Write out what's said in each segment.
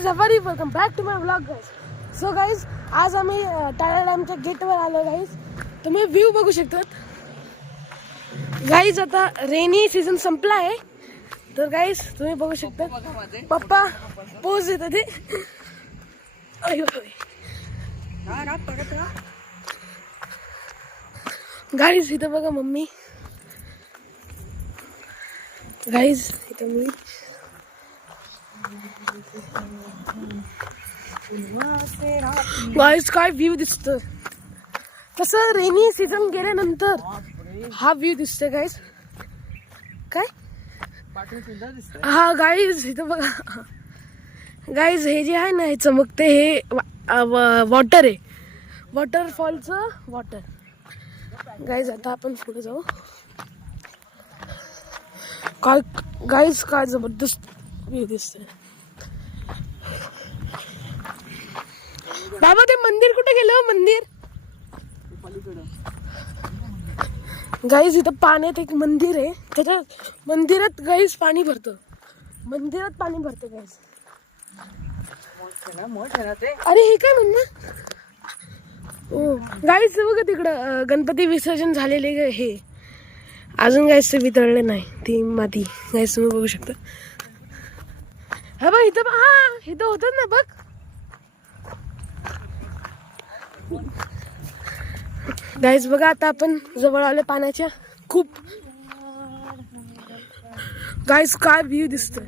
Is a very welcome back to my blog guys. So guys आज आम्ही टाळा डॅमच्या गेटवर आलो गाईज. तुम्ही व्ह्यू बघू शकतात गाईज. आता रेनी सीझन संपला आहे तर गाईज तुम्ही बघू शकता पप्पा पोज देतात ते. गाईज इथं बघा मम्मी. गाईज इथं मी. गाईज काय व्ह्यू दिसतं. तसं रेनी सीझन गेल्यानंतर हा व्ह्यू दिसतोय गाईज. काय हा गाईज इथं बघा गाईज. हे जे आहे ना हे चमकते हे वॉटर आहे. वॉटरफॉलचं वॉटर. गाईज आता आपण पुढे जाऊ. काय गाईज काय जबरदस्त व्ह्यू दिसतोय. बाबा ते मंदिर कुठे गेलं. मंदिर गाईज इथं पाण्यात एक मंदिर आहे. त्याच्या मंदिरात गाईज पाणी भरतं. मंदिरात पाणी भरतं गाईज. अरे हे काय म्हणणं. ओ गाईज बघा तिकडं गणपती विसर्जन झालेले हे अजून गाईज ते वितळले नाही ती माती. गाईज तुम्ही बघू शकता. हा बघ इथं. हा इथं होतं ना बघ. गाईज बघा आता आपण जवळ आलो पाण्याच्या. खूप गाईज काय व्ह्यू दिसतोय.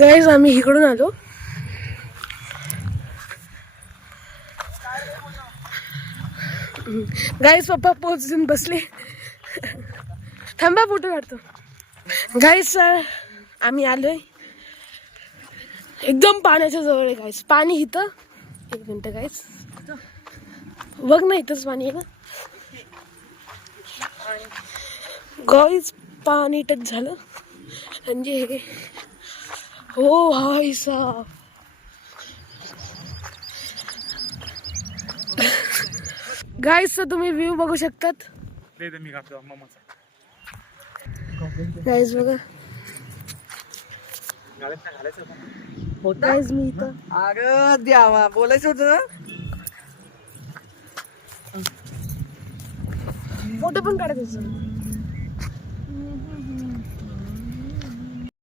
गाईज आम्ही इकडून आलो. गाईज पप्पा पोच देऊन बसले. थांबा फोटो काढतो. गाईज आम्ही आलोय एकदम पाण्याच्या जवळ आहे गाईज. पाणी इथं. एक मिनिट गाईज बघ ना इथंच पाणी आहे ना गाईज. पाणी टच झालं म्हणजे हे हो हाय साफ. गाईज तर तुम्ही व्ह्यू बघू शकतात. गाईज बघा गाईज मी इथं. अगं द्यावा बोलायचं होतं ना. फोटो पण काढायचं.